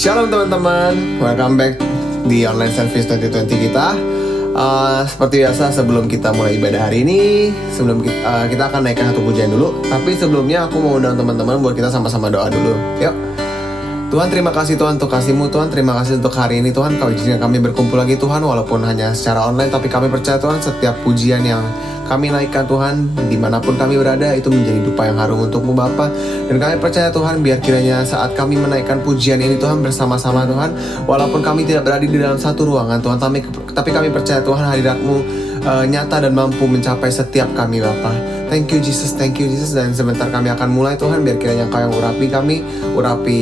Shalom teman-teman, welcome back di online service 2020 kita. Seperti biasa sebelum kita mulai ibadah hari ini, kita akan naikkan satu pujian dulu. Tapi sebelumnya aku mau undang teman-teman buat kita sama-sama doa dulu. Yuk. Tuhan, terima kasih Tuhan untuk kasih-Mu. Tuhan, terima kasih untuk hari ini Tuhan. Kau izinkan kami berkumpul lagi Tuhan, walaupun hanya secara online, tapi kami percaya Tuhan setiap pujian yang kami naikkan Tuhan, dimanapun kami berada, itu menjadi dupa yang harum untuk-Mu Bapa. Dan kami percaya Tuhan, biar kiranya saat kami menaikkan pujian ini Tuhan bersama-sama Tuhan, walaupun kami tidak berada di dalam satu ruangan Tuhan, tapi kami percaya Tuhan hadirat-Mu nyata dan mampu mencapai setiap kami Bapa. Thank you Jesus. Dan sebentar kami akan mulai Tuhan, biar kiranya Engkau yang urapi kami, urapi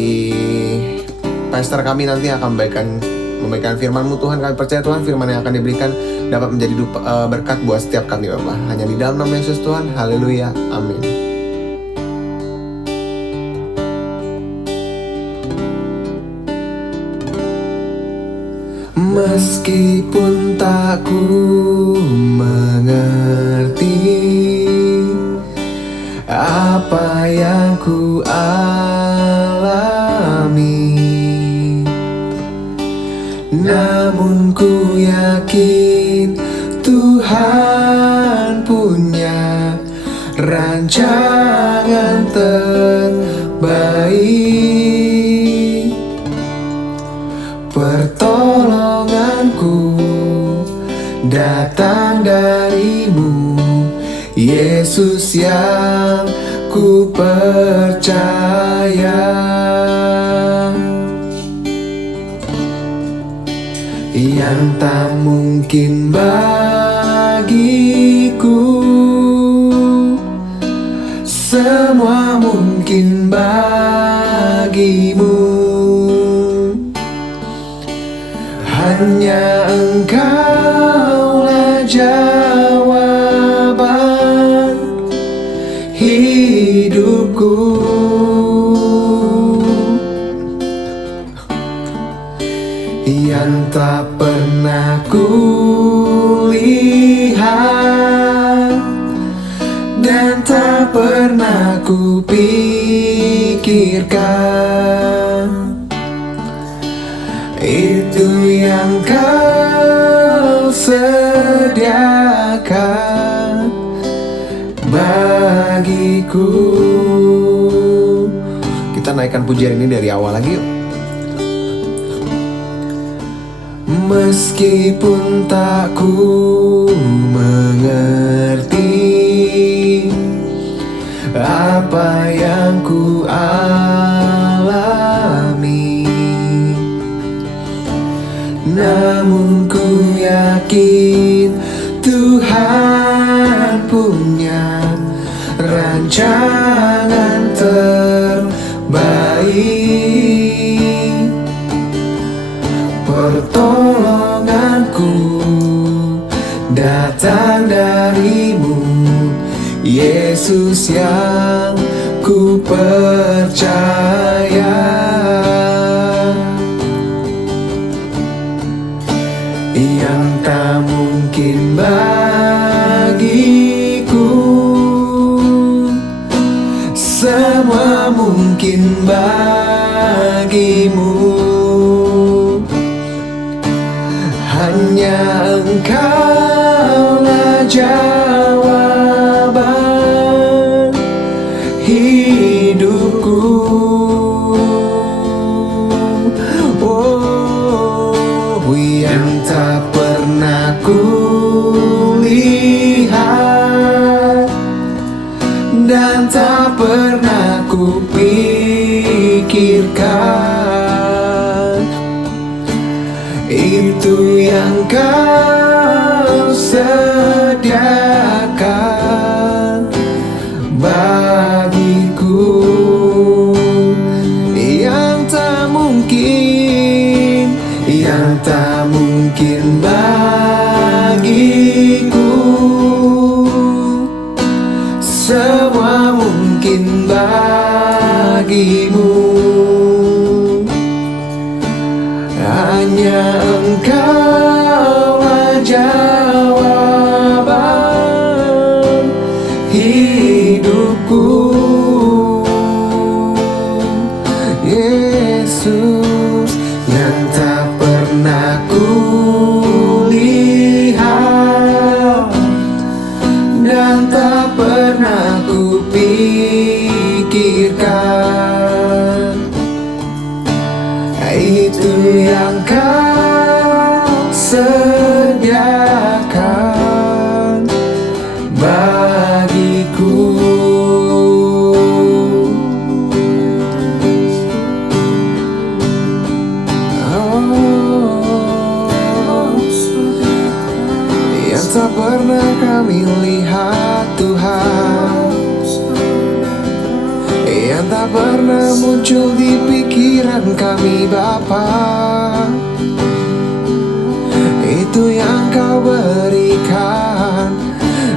pastor kami nanti akan memberikan firman-Mu Tuhan. Kami percaya Tuhan firman yang akan diberikan dapat menjadi berkat buat setiap kami Bapa. Hanya di dalam nama Yesus Tuhan, haleluya, amin. Meskipun tak ku mengerti apa yang ku alami, namun ku yakin Tuhan punya rancangan terbaik. Pertolonganku datang dari-Mu, Yesus yang ku percaya. Yang tak mungkin bagiku, semua mungkin bagimu. Hanya Engkaulah jawaban hidupku. Yang tak pernah kulihat dan tak pernah kupikirkan, itu yang Kau sediakan bagiku. Kita naikkan pujian ini dari awal lagi yuk. Meskipun tak ku mengerti apa yang ku alami, namun ku yakin Tuhan punya rancangan terbaik. Pertolonganku datang dari-Mu, Yesus yang ku percaya. Yang tak mungkin bagiku, semua mungkin bagimu. Hanya Engkaulah jawaban hidupku. Yang tak pernah kulihat dan tak pernah kupikirkan, itu yang Kau sediakan bagiku. Yang tak mungkin bagiku, semua mungkin bagimu. Hanya Engkaulah jawaban hidupku. Yesus, itu yang kau sediakan bagiku. Yang tak pernah kami lihat Tuhan, yang tak pernah muncul di pikiran kami Bapa, itu yang kau berikan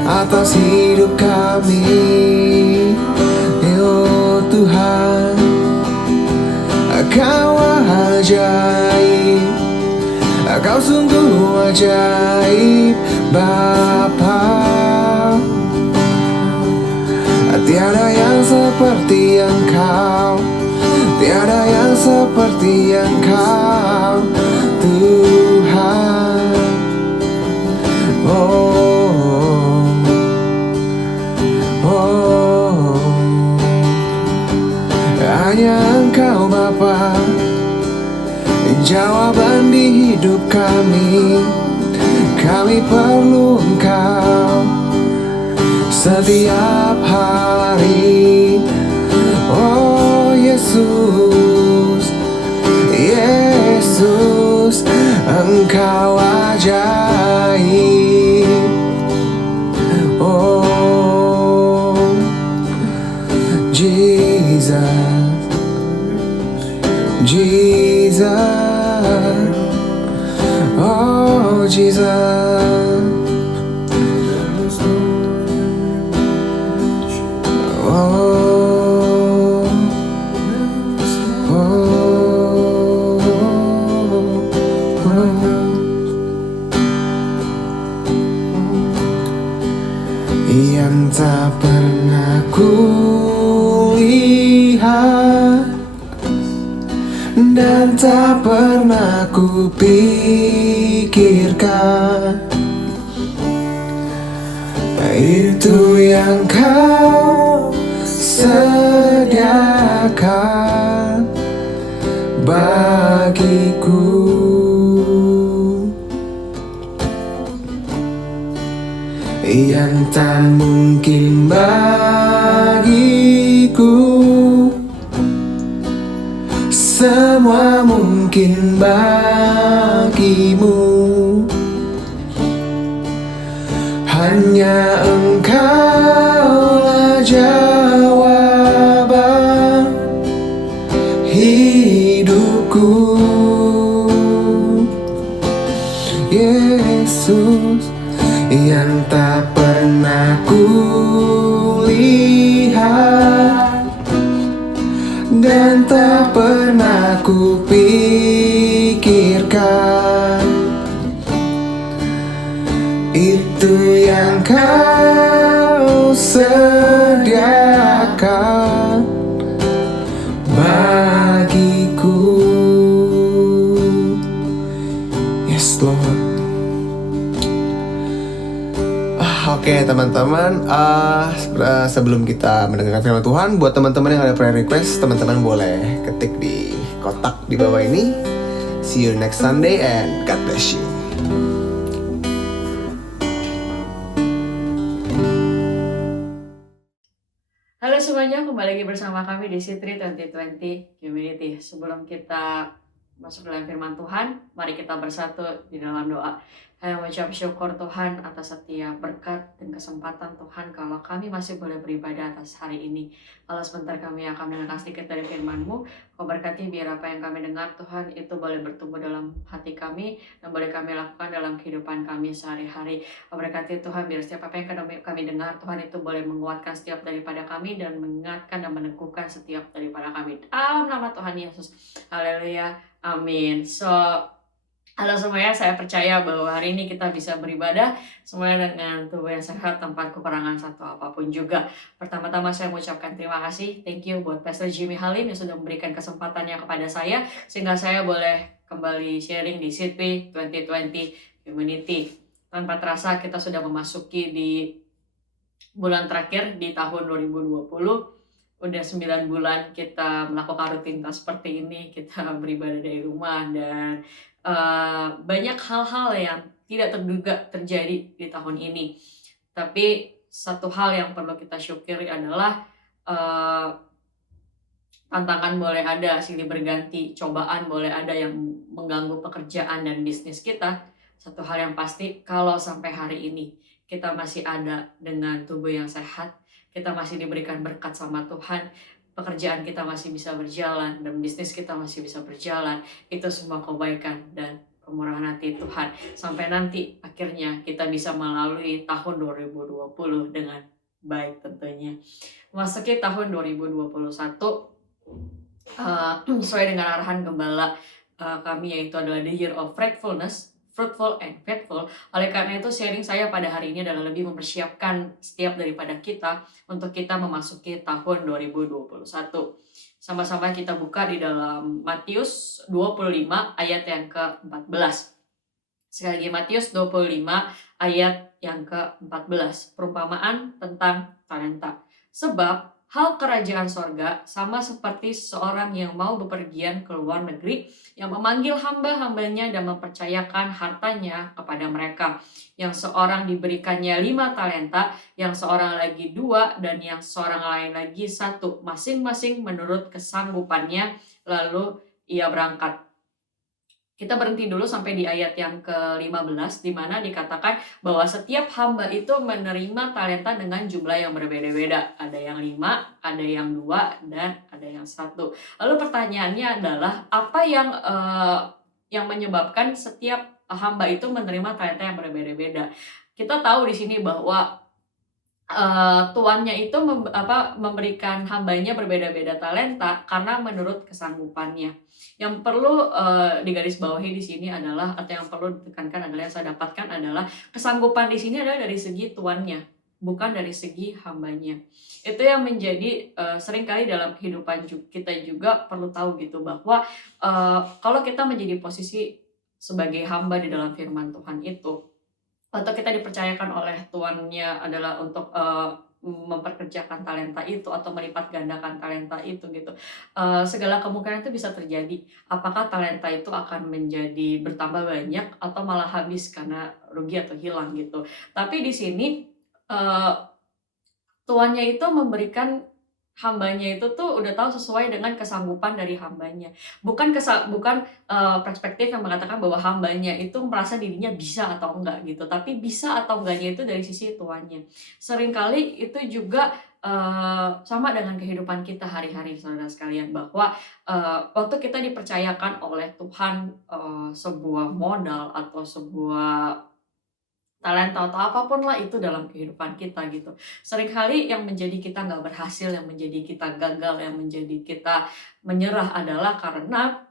atas hidup kami. Oh Tuhan, kau ajaib, kau sungguh ajaib Bapa. Tiada yang seperti Engkau, tiada yang seperti Engkau Tuhan. Oh, oh, hanya Engkau Bapa, jawaban di hidup kami. Kami perlu Engkau setiap hari. Oh Yesus, Yesus, Engkau ajaib. Oh Jesus, Jesus, oh Jesus. Yang tak pernah kulihat dan tak pernah kupikirkan, itu yang kau sediakan bagiku. Yang tak mungkin bagiku, semua mungkin bagimu. Hanya Engkaulah jawaban hidupku. Yesus, yang tak pernah kulihat dan tak pernah kupikirkan, itu yang kau sediakan bagiku. Yes Lord. Oke teman-teman, sebelum kita mendengarkan firman Tuhan, buat teman-teman yang ada prayer request, teman-teman boleh ketik di kotak di bawah ini. See you next Sunday and God bless you. Halo semuanya, kembali lagi bersama kami di C3 2020 Community. Sebelum kita masuk dalam firman Tuhan, mari kita bersatu di dalam doa. Kami mengucap syukur Tuhan atas setiap berkat dan kesempatan Tuhan kalau kami masih boleh beribadah atas hari ini. Kalau sebentar kami akan mendengar sedikit dari firman-Mu, Kau berkati biar apa yang kami dengar Tuhan itu boleh bertumbuh dalam hati kami dan boleh kami lakukan dalam kehidupan kami sehari-hari. Kau berkati Tuhan biar setiap apa yang kami dengar Tuhan itu boleh menguatkan setiap daripada kami dan mengingatkan dan meneguhkan setiap daripada kami. Dalam nama Tuhan Yesus. Haleluya. Amin. Halo semuanya, saya percaya bahwa hari ini kita bisa beribadah semuanya dengan tubuh yang sehat tanpa kekurangan satu apapun juga. Pertama-tama saya mengucapkan terima kasih, thank you buat Pastor Jimmy Halim yang sudah memberikan kesempatannya kepada saya sehingga saya boleh kembali sharing di C3 2020 Community. Tanpa terasa kita sudah memasuki di bulan terakhir di tahun 2020. udah 9 bulan kita melakukan rutinitas seperti ini, kita beribadah dari rumah dan banyak hal-hal yang tidak terduga terjadi di tahun ini. Tapi satu hal yang perlu kita syukuri adalah eh, tantangan boleh ada, silih berganti, cobaan boleh ada yang mengganggu pekerjaan dan bisnis kita. Satu hal yang pasti, kalau sampai hari ini kita masih ada dengan tubuh yang sehat, kita masih diberikan berkat sama Tuhan, pekerjaan kita masih bisa berjalan, dan bisnis kita masih bisa berjalan, itu semua kebaikan dan kemurahan hati Tuhan. Sampai nanti akhirnya kita bisa melalui tahun 2020 dengan baik tentunya. Memasuki tahun 2021, sesuai dengan arahan gembala kami, yaitu adalah the year of fruitfulness, fruitful and faithful. Oleh karena itu sharing saya pada hari ini adalah lebih mempersiapkan setiap daripada kita untuk kita memasuki tahun 2021. Sama-sama kita buka di dalam Matius 25 ayat yang ke-14. Sekali lagi Matius 25 ayat yang ke-14. Perumpamaan tentang talenta. Sebab hal kerajaan sorga sama seperti seorang yang mau bepergian ke luar negeri, yang memanggil hamba-hambanya dan mempercayakan hartanya kepada mereka. Yang seorang diberikannya 5 talenta, yang seorang lagi 2, dan yang seorang lain lagi 1, masing-masing menurut kesanggupannya, lalu ia berangkat. Kita berhenti dulu sampai di ayat yang ke-15, di mana dikatakan bahwa setiap hamba itu menerima talenta dengan jumlah yang berbeda-beda. Ada yang 5, ada yang 2, dan ada yang 1. Lalu pertanyaannya adalah, apa yang menyebabkan setiap hamba itu menerima talenta yang berbeda-beda? Kita tahu di sini bahwa tuannya itu memberikan hambanya berbeda-beda talenta karena menurut kesanggupannya. Yang perlu digarisbawahi di sini adalah, atau yang perlu ditekankan adalah, yang saya dapatkan adalah kesanggupan di sini adalah dari segi tuannya, bukan dari segi hambanya. Itu yang menjadi seringkali dalam kehidupan kita juga perlu tahu gitu, bahwa kalau kita menjadi posisi sebagai hamba di dalam firman Tuhan itu, atau kita dipercayakan oleh tuannya adalah untuk memperkerjakan talenta itu atau melipat gandakan talenta itu gitu. Segala kemungkinan itu bisa terjadi. Apakah talenta itu akan menjadi bertambah banyak atau malah habis karena rugi atau hilang gitu. Tapi di sini tuannya itu memberikan hambanya itu tuh udah tahu sesuai dengan kesanggupan dari hambanya. Bukan perspektif yang mengatakan bahwa hambanya itu merasa dirinya bisa atau enggak gitu, tapi bisa atau enggaknya itu dari sisi tuannya. Seringkali itu juga sama dengan kehidupan kita hari-hari, saudara sekalian, bahwa waktu kita dipercayakan oleh Tuhan sebuah modal atau sebuah talenta atau apapun lah itu dalam kehidupan kita gitu. Seringkali yang menjadi kita nggak berhasil, yang menjadi kita gagal, yang menjadi kita menyerah adalah karena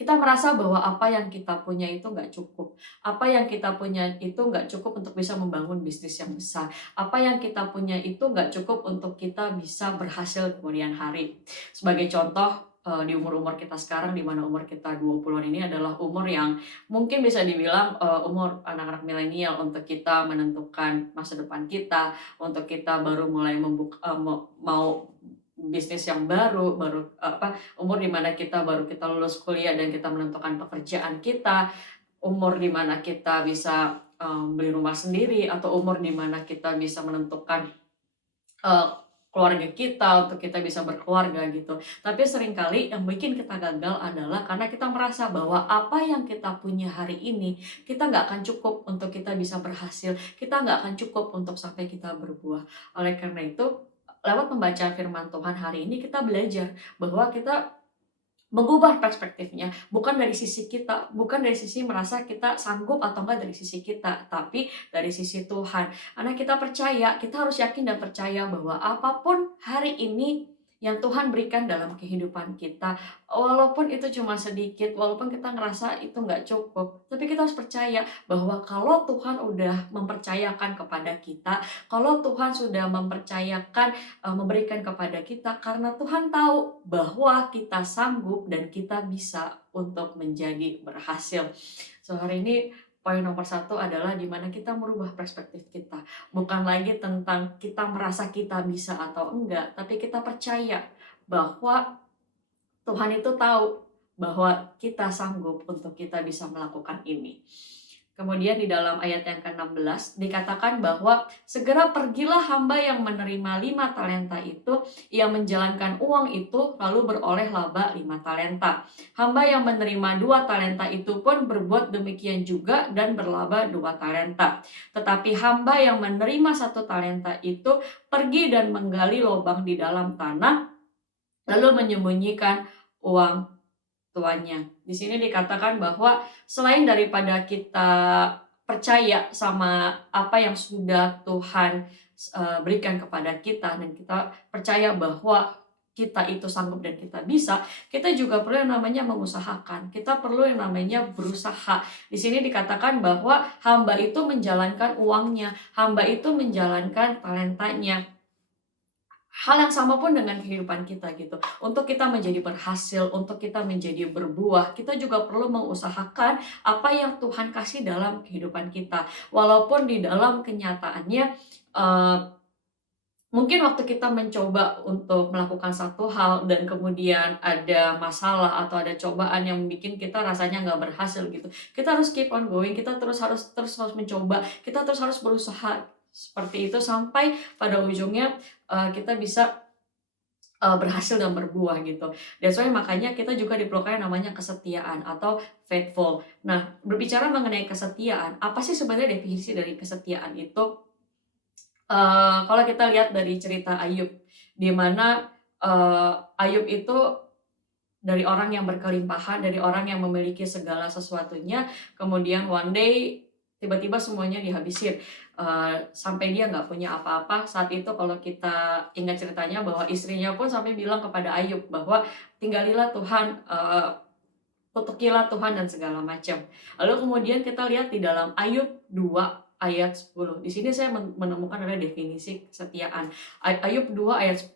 kita merasa bahwa apa yang kita punya itu nggak cukup. Apa yang kita punya itu nggak cukup untuk bisa membangun bisnis yang besar. Apa yang kita punya itu nggak cukup untuk kita bisa berhasil kemudian hari. Sebagai contoh, di umur-umur kita sekarang, di mana umur kita 20-an ini adalah umur yang mungkin bisa dibilang umur anak-anak milenial untuk kita menentukan masa depan kita, untuk kita baru mulai mau bisnis yang baru umur dimana kita baru kita lulus kuliah dan kita menentukan pekerjaan kita, umur dimana kita bisa beli rumah sendiri, atau umur dimana kita bisa menentukan keluarga kita, untuk kita bisa berkeluarga gitu. Tapi seringkali yang bikin kita gagal adalah karena kita merasa bahwa apa yang kita punya hari ini, kita nggak akan cukup untuk kita bisa berhasil, kita nggak akan cukup untuk sampai kita berbuah. Oleh karena itu, lewat membaca firman Tuhan hari ini, kita belajar bahwa kita mengubah perspektifnya, bukan dari sisi kita, bukan dari sisi merasa kita sanggup atau enggak dari sisi kita, tapi dari sisi Tuhan. Karena kita percaya, kita harus yakin dan percaya bahwa apapun hari ini yang Tuhan berikan dalam kehidupan kita, walaupun itu cuma sedikit, walaupun kita ngerasa itu nggak cukup, tapi kita harus percaya bahwa kalau Tuhan udah mempercayakan kepada kita, kalau Tuhan sudah mempercayakan, memberikan kepada kita, karena Tuhan tahu bahwa kita sanggup dan kita bisa untuk menjadi berhasil. So hari ini poin nomor satu adalah dimana kita merubah perspektif kita. Bukan lagi tentang kita merasa kita bisa atau enggak, tapi kita percaya bahwa Tuhan itu tahu bahwa kita sanggup untuk kita bisa melakukan ini. Kemudian di dalam ayat yang ke-16 dikatakan bahwa segera pergilah hamba yang menerima 5 talenta itu, ia menjalankan uang itu lalu beroleh laba 5 talenta. Hamba yang menerima 2 talenta itu pun berbuat demikian juga dan berlaba 2 talenta. Tetapi hamba yang menerima 1 talenta itu pergi dan menggali lubang di dalam tanah lalu menyembunyikan uang tuannya. Di sini dikatakan bahwa selain daripada kita percaya sama apa yang sudah Tuhan berikan kepada kita dan kita percaya bahwa kita itu sanggup dan kita bisa, kita juga perlu yang namanya mengusahakan. Kita perlu yang namanya berusaha. Di sini dikatakan bahwa hamba itu menjalankan uangnya, hamba itu menjalankan talentanya. Hal yang sama pun dengan kehidupan kita gitu. Untuk kita menjadi berhasil, untuk kita menjadi berbuah, kita juga perlu mengusahakan apa yang Tuhan kasih dalam kehidupan kita. Walaupun di dalam kenyataannya mungkin waktu kita mencoba untuk melakukan satu hal dan kemudian ada masalah atau ada cobaan yang bikin kita rasanya nggak berhasil gitu. Kita harus keep on going, kita harus mencoba, kita harus berusaha seperti itu sampai pada ujungnya kita bisa berhasil dan berbuah gitu. That's why makanya kita juga diperlukan yang namanya kesetiaan atau faithful. Nah, berbicara mengenai kesetiaan, apa sih sebenarnya definisi dari kesetiaan itu? Kalau kita lihat dari cerita Ayub, di mana Ayub itu dari orang yang berkelimpahan, dari orang yang memiliki segala sesuatunya, kemudian one day tiba-tiba semuanya dihabisin, sampai dia nggak punya apa-apa. Saat itu kalau kita ingat ceritanya bahwa istrinya pun sampai bilang kepada Ayub bahwa tinggalilah Tuhan, kutukilah Tuhan dan segala macam. Lalu kemudian kita lihat di dalam Ayub 2 ayat 10. Di sini saya menemukan ada definisi kesetiaan. Ayub 2 ayat 10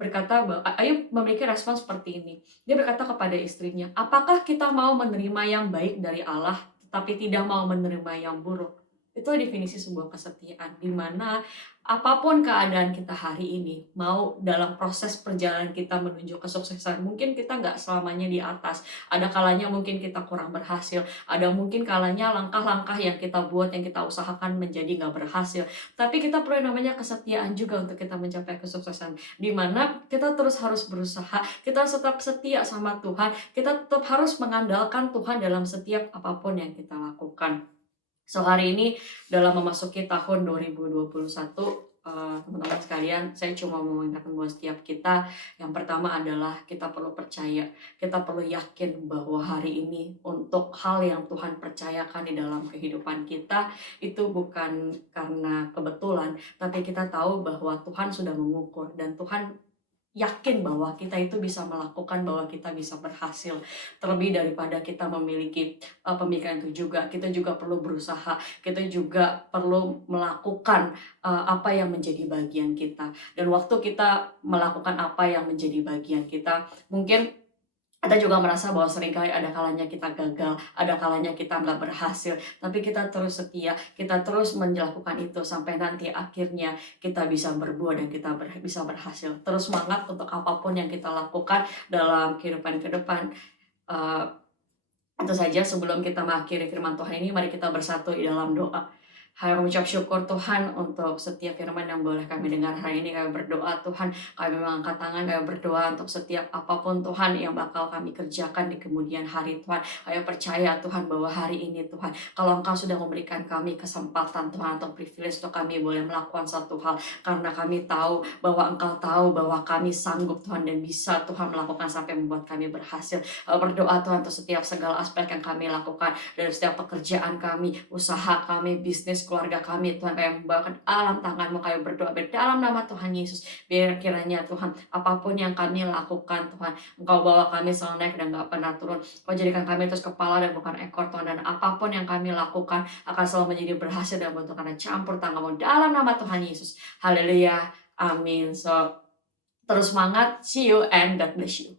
berkata bahwa Ayub memiliki respon seperti ini. Dia berkata kepada istrinya, "Apakah kita mau menerima yang baik dari Allah tapi tidak mau menerima yang buruk?" Itu definisi sebuah kesetiaan, di mana apapun keadaan kita hari ini, mau dalam proses perjalanan kita menuju kesuksesan, mungkin kita nggak selamanya di atas, ada kalanya mungkin kita kurang berhasil, ada mungkin kalanya langkah-langkah yang kita buat, yang kita usahakan menjadi nggak berhasil, tapi kita perlu yang namanya kesetiaan juga untuk kita mencapai kesuksesan, di mana kita terus harus berusaha, kita tetap setia sama Tuhan, kita tetap harus mengandalkan Tuhan dalam setiap apapun yang kita lakukan. So hari ini dalam memasuki tahun 2021, teman-teman sekalian, saya cuma mau mengingatkan buat setiap kita, yang pertama adalah kita perlu percaya, kita perlu yakin bahwa hari ini untuk hal yang Tuhan percayakan di dalam kehidupan kita itu bukan karena kebetulan, tapi kita tahu bahwa Tuhan sudah mengukur dan Tuhan yakin bahwa kita itu bisa melakukan, bahwa kita bisa berhasil. Terlebih daripada kita memiliki pemikiran itu juga, kita juga perlu berusaha, kita juga perlu melakukan apa yang menjadi bagian kita. Dan waktu kita melakukan apa yang menjadi bagian kita, mungkin kita juga merasa bahwa seringkali ada kalanya kita gagal, ada kalanya kita nggak berhasil, tapi kita terus setia, kita terus melakukan itu sampai nanti akhirnya kita bisa berbuah dan kita bisa berhasil. Terus semangat untuk apapun yang kita lakukan dalam kehidupan ke depan. Itu saja sebelum kita mengakhiri firman Tuhan ini, mari kita bersatu di dalam doa. Kami mengucap syukur Tuhan untuk setiap firman yang boleh kami dengar hari ini. Kami berdoa Tuhan, kami mengangkat tangan, kami berdoa untuk setiap apapun Tuhan yang bakal kami kerjakan di kemudian hari Tuhan. Kami percaya Tuhan bahwa hari ini Tuhan, kalau Engkau sudah memberikan kami kesempatan Tuhan atau privilege untuk kami boleh melakukan satu hal, karena kami tahu bahwa Engkau tahu bahwa kami sanggup Tuhan dan bisa Tuhan melakukan sampai membuat kami berhasil. Berdoa Tuhan untuk setiap segala aspek yang kami lakukan, dari setiap pekerjaan kami, usaha kami, bisnis, keluarga kami, Tuhan, kami membawakan alam tangan-Mu, kami berdoa dalam nama Tuhan Yesus, biar kiranya Tuhan, apapun yang kami lakukan Tuhan, Engkau bawa kami selalu naik dan gak pernah turun. Engkau jadikan kami terus kepala dan bukan ekor Tuhan, dan apapun yang kami lakukan akan selalu menjadi berhasil dan bentuk karena campur tangan-Mu dalam nama Tuhan Yesus. Haleluya, amin. So terus semangat, see you and God bless you.